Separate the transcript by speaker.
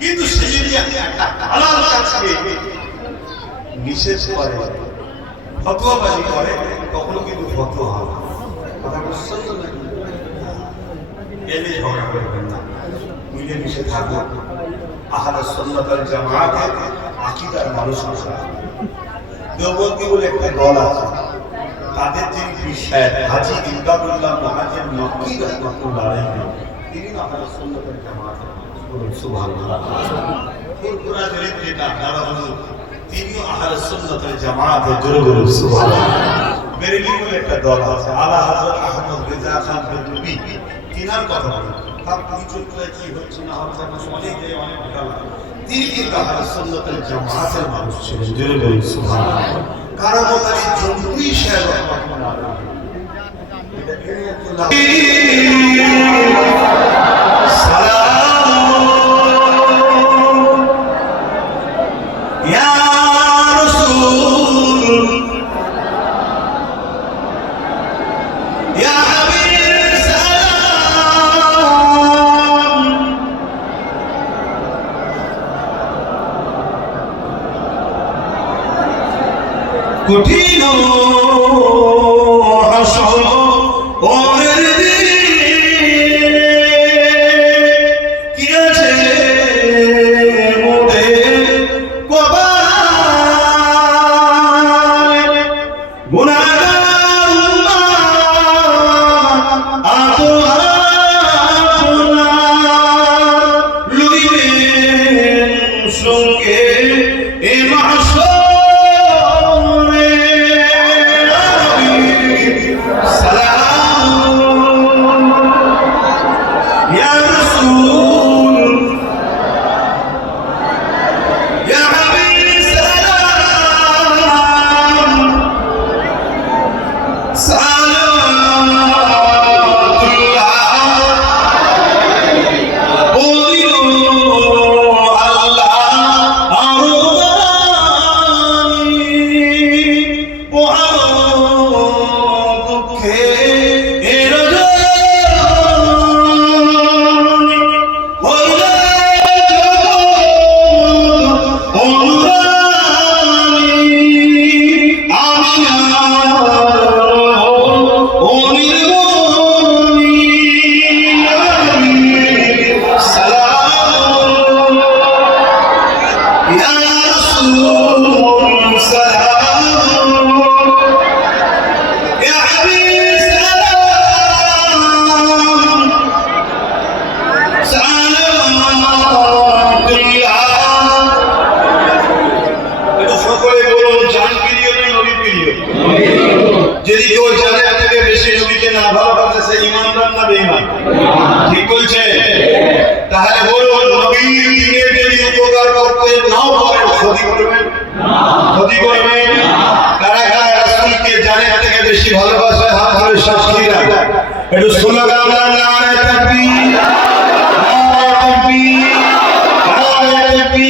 Speaker 1: কিন্তু সে যদি একটা নিষেধ করে ফতোয়াবাজি করে, তখনও কিন্তু ফতোয়া হবে কথা বুঝছেন তো নাকি? এলে ঝগড়া করবেন না। আহারা সন্ন্যতার জামাতে আকিদার মানুষ আসা বলে একটা দল আছে। তাদের যিনি বিষয় হাজি ইমদাদুল্লাহ মহাজের রহমতুল্লাহ তিনি আহারা সন্ন্যতার বলুন সুবহানাল্লাহ। ফুরফুরা জরিপ যেটা দাদা হুজুর তিনিও আহারা সন্ন্যতার জামাতে জোরে বলুন সুবহানাল্লাহ বেরেলি বলে একটা দল আছে আলা হযরত আহমদ রেজা খান বেদুবি তিনার কথা বলেন আপনি চোখে কি হচ্ছে না হচ্ছে না অনেক অনেক তিনি কিন্তু আহারা সন্ন্যতের জামাতের মানুষ ছিলেন জোরে বলুন সুবহানাল্লাহ কারও মতারি জন্মই শেয়ার রহমাতুল্লাহ আলাইহি লইবেন সঙ্গে এ মাসরে ইমান না বেঈমান ঠিক বলছে তাহলে বলুন নবীর দিনে যদি উপকার করতে না পারেন ক্ষতি করবেন ক্ষতি করবেন কারা কারা রাসূলকে জানের থেকে বেশি ভালোবাসে হাত ধরে শাস্তিরা একটু স্লোগান নারায় তাকবীর নারায় তাকবীর নারায় তাকবীর